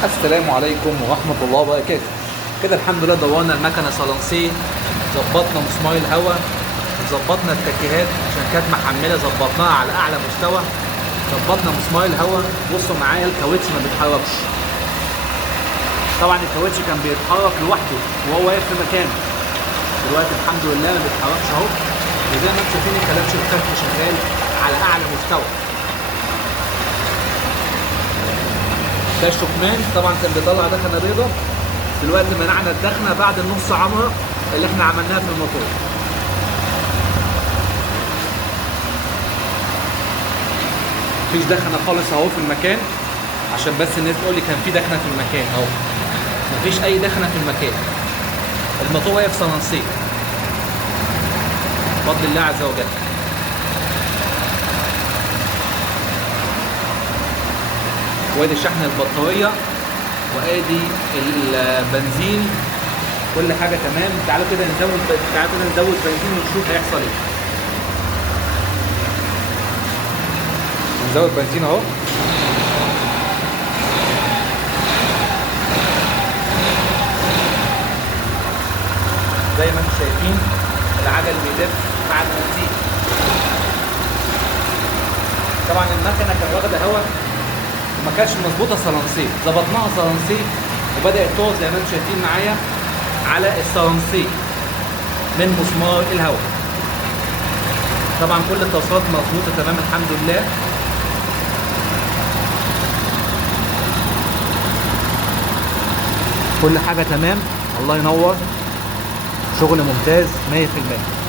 السلام عليكم ورحمة الله وبركاته. كده الحمد لله دورنا المكنة صلانسيه، ظبطنا مسمار الهواء، ظبطنا التكيهات عشان كانت محملة، ظبطناها على أعلى مستوى، ظبطنا مسمار الهواء. بصوا معايا الكاوتش ما بيتحركش. طبعا الكاوتش كان بيتحرك لوحده وهو واقف في مكانه، دلوقتي الحمد لله ما بيتحركش اهو، وزي ما انتم شايفين الكلبش الخف شغال على أعلى مستوى. ده الشكمان طبعا كان بيطلع دخنه بيضه، دلوقتي منعنا الدخنه بعد النص عمره اللي احنا عملناها في الموتور. مفيش دخنه خالص اهو في المكان، عشان بس الناس تقول لي كان في دخنه في المكان اهو، مفيش اي دخنه في المكان. الموتور واقف صلانسيه بفضل الله عز وجل. وادي شحن البطاريه وادي البنزين، كل حاجه تمام. تعالوا كده نزود بنزين ونشوف هيحصل ايه. نزود بنزين اهو، زي ما انتم شايفين العجل بيلف مع البنزين. طبعا المكنه كان واخده هواء وما كانتش مظبوطه صلانسيه، ظبطناها صلانسيه وبدات تقعد زي ما انتم شايفين معايا على الصلانسيه من مسمار الهواء. طبعا كل التوصيلات مظبوطه تمام الحمد لله. كل حاجه تمام، الله ينور، شغل ممتاز 100%.